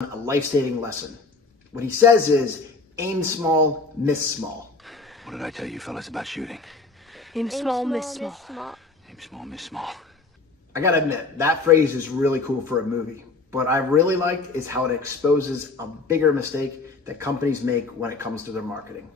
a life-saving lesson. What he says is, aim small, miss small. What did I tell you fellas about shooting? Aim small, miss small. Aim small, miss small. I gotta admit, that phrase is really cool for a movie. What I really liked is how it exposes a bigger mistake that companies make when it comes to their marketing.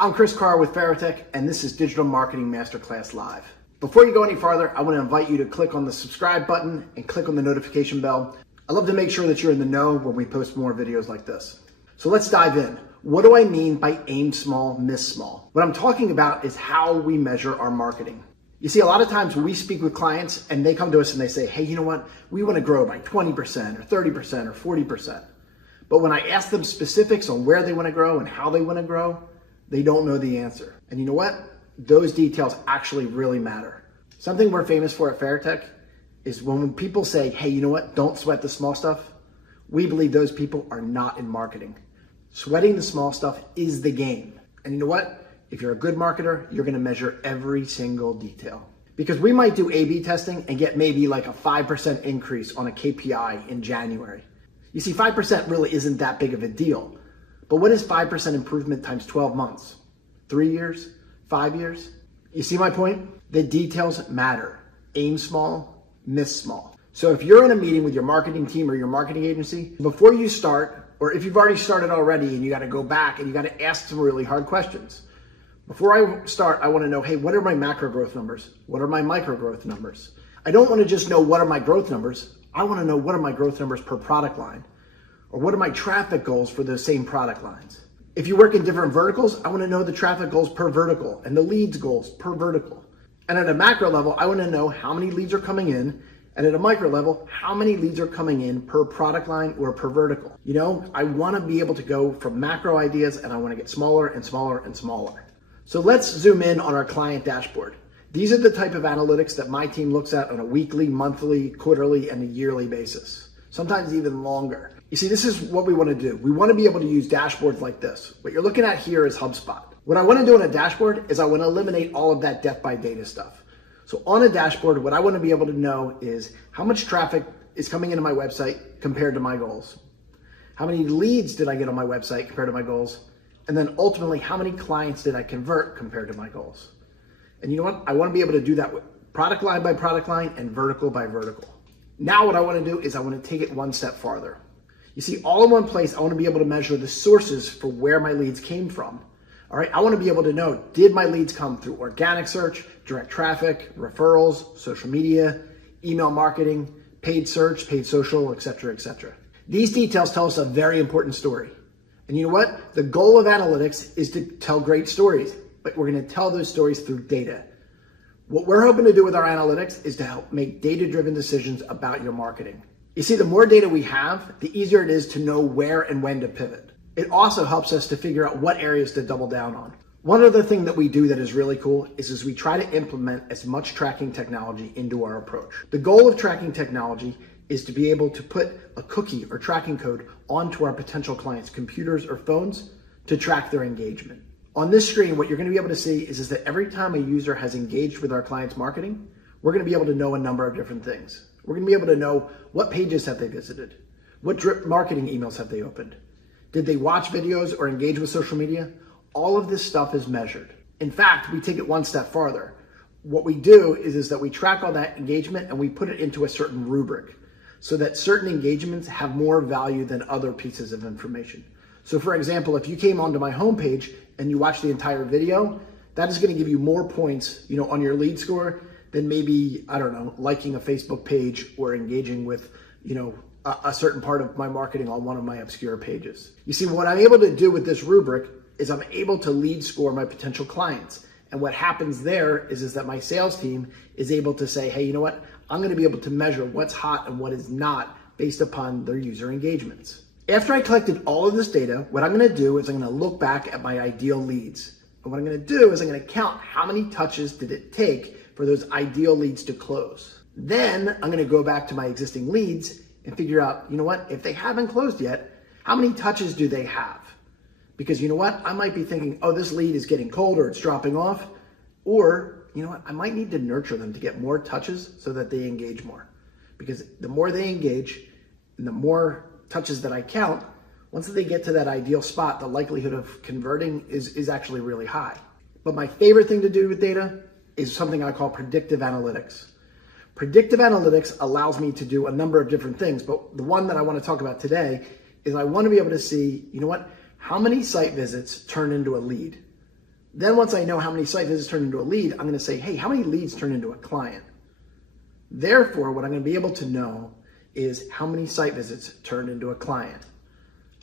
I'm Chris Carr with Veritech, and this is Digital Marketing Masterclass Live. Before you go any farther, I want to invite you to click on the subscribe button and click on the notification bell. I love to make sure that you're in the know when we post more videos like this. So let's dive in. What do I mean by aim small, miss small? What I'm talking about is how we measure our marketing. You see, a lot of times we speak with clients and they come to us and they say, hey, you know what? We want to grow by 20% or 30% or 40%. But when I ask them specifics on where they want to grow and how they want to grow, they don't know the answer. And you know what? Those details actually really matter. Something we're famous for at Veritech is when people say, hey, you know what? Don't sweat the small stuff. We believe those people are not in marketing. Sweating the small stuff is the game. And you know what? If you're a good marketer, you're going to measure every single detail. Because we might do A/B testing and get maybe like a 5% increase on a KPI in January. You see, 5% really isn't that big of a deal. But what is 5% improvement times 12 months? 3 years? 5 years? You see my point? The details matter. Aim small, miss small. So if you're in a meeting with your marketing team or your marketing agency, before you start, or if you've already started already and you got to go back and you got to ask some really hard questions. Before I start, I want to know, hey, what are my macro growth numbers? What are my micro growth numbers? I don't want to just know what are my growth numbers. I want to know what are my growth numbers per product line, or what are my traffic goals for those same product lines. If you work in different verticals, I want to know the traffic goals per vertical and the leads goals per vertical. And at a macro level, I want to know how many leads are coming in, and at a micro level, how many leads are coming in per product line or per vertical. You know, I want to be able to go from macro ideas and I want to get smaller and smaller and smaller. So let's zoom in on our client dashboard. These are the type of analytics that my team looks at on a weekly, monthly, quarterly, and a yearly basis, sometimes even longer. You see, this is what we want to do. We want to be able to use dashboards like this. What you're looking at here is HubSpot. What I want to do on a dashboard is I want to eliminate all of that death by data stuff. So on a dashboard, what I want to be able to know is how much traffic is coming into my website compared to my goals. How many leads did I get on my website compared to my goals? And then ultimately, how many clients did I convert compared to my goals? And you know what? I want to be able to do that with product line by product line and vertical by vertical. Now what I want to do is I want to take it one step farther. You see, all in one place, I want to be able to measure the sources for where my leads came from. All right, I want to be able to know, did my leads come through organic search, direct traffic, referrals, social media, email marketing, paid search, paid social, etc., etc. These details tell us a very important story. And you know what? The goal of analytics is to tell great stories, but we're going to tell those stories through data. What we're hoping to do with our analytics is to help make data-driven decisions about your marketing. You see, the more data we have, the easier it is to know where and when to pivot. It also helps us to figure out what areas to double down on. One other thing that we do that is really cool is we try to implement as much tracking technology into our approach. The goal of tracking technology is to be able to put a cookie or tracking code onto our potential clients' computers or phones to track their engagement. On this screen, what you're going to be able to see is that every time a user has engaged with our client's marketing, we're going to be able to know a number of different things. We're going to be able to know what pages have they visited, what drip marketing emails have they opened, did they watch videos or engage with social media? All of this stuff is measured. In fact, we take it one step farther. What we do is that we track all that engagement and we put it into a certain rubric, so that certain engagements have more value than other pieces of information. So for example, if you came onto my homepage and you watched the entire video, that is going to give you more points, on your lead score than maybe, I don't know, liking a Facebook page or engaging with, a certain part of my marketing on one of my obscure pages. You see, what I'm able to do with this rubric is I'm able to lead score my potential clients. And what happens there is that my sales team is able to say, hey, you know what? I'm going to be able to measure what's hot and what is not based upon their user engagements. After I collected all of this data, what I'm going to do is I'm going to look back at my ideal leads. And what I'm going to do is I'm going to count how many touches did it take for those ideal leads to close. Then I'm going to go back to my existing leads and figure out, you know what? If they haven't closed yet, how many touches do they have? Because you know what? I might be thinking, oh, this lead is getting cold or it's dropping off. Or, you know what? I might need to nurture them to get more touches so that they engage more. Because the more they engage and the more touches that I count, once they get to that ideal spot, the likelihood of converting is actually really high. But my favorite thing to do with data is something I call predictive analytics. Predictive analytics allows me to do a number of different things, but the one that I want to talk about today is I want to be able to see, you know what, how many site visits turn into a lead. Then once I know how many site visits turn into a lead, I'm going to say, hey, how many leads turn into a client? Therefore, what I'm going to be able to know is how many site visits turn into a client.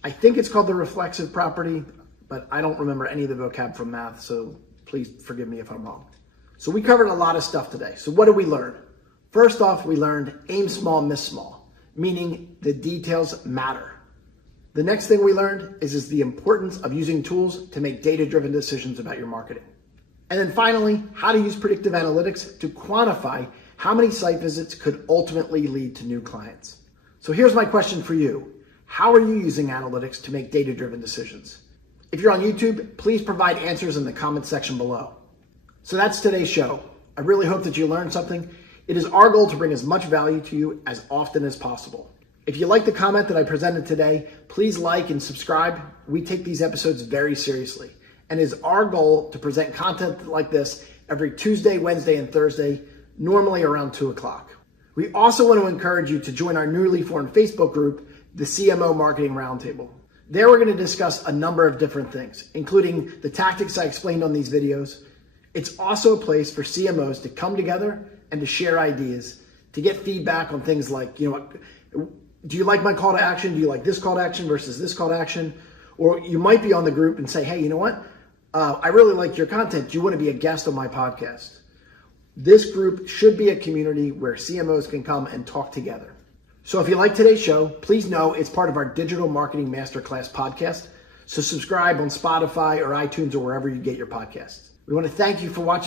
I think it's called the reflexive property, but I don't remember any of the vocab from math, so please forgive me if I'm wrong. So we covered a lot of stuff today. So what did we learn? First off, we learned aim small, miss small, meaning the details matter. The next thing we learned is the importance of using tools to make data-driven decisions about your marketing. And then finally, how to use predictive analytics to quantify how many site visits could ultimately lead to new clients. So here's my question for you. How are you using analytics to make data-driven decisions? If you're on YouTube, please provide answers in the comment section below. So that's today's show. I really hope that you learned something. It is our goal to bring as much value to you as often as possible. If you like the comment that I presented today, please like and subscribe. We take these episodes very seriously. And it is our goal to present content like this every Tuesday, Wednesday, and Thursday, normally around 2 o'clock. We also want to encourage you to join our newly formed Facebook group, the CMO Marketing Roundtable. There we're going to discuss a number of different things, including the tactics I explained on these videos. It's also a place for CMOs to come together and to share ideas, to get feedback on things like, you know, do you like my call to action? Do you like this call to action versus this call to action? Or you might be on the group and say, hey, you know what? I really like your content. Do you want to be a guest on my podcast? This group should be a community where CMOs can come and talk together. So if you like today's show, please know it's part of our Digital Marketing Masterclass podcast. So subscribe on Spotify or iTunes or wherever you get your podcasts. We want to thank you for watching.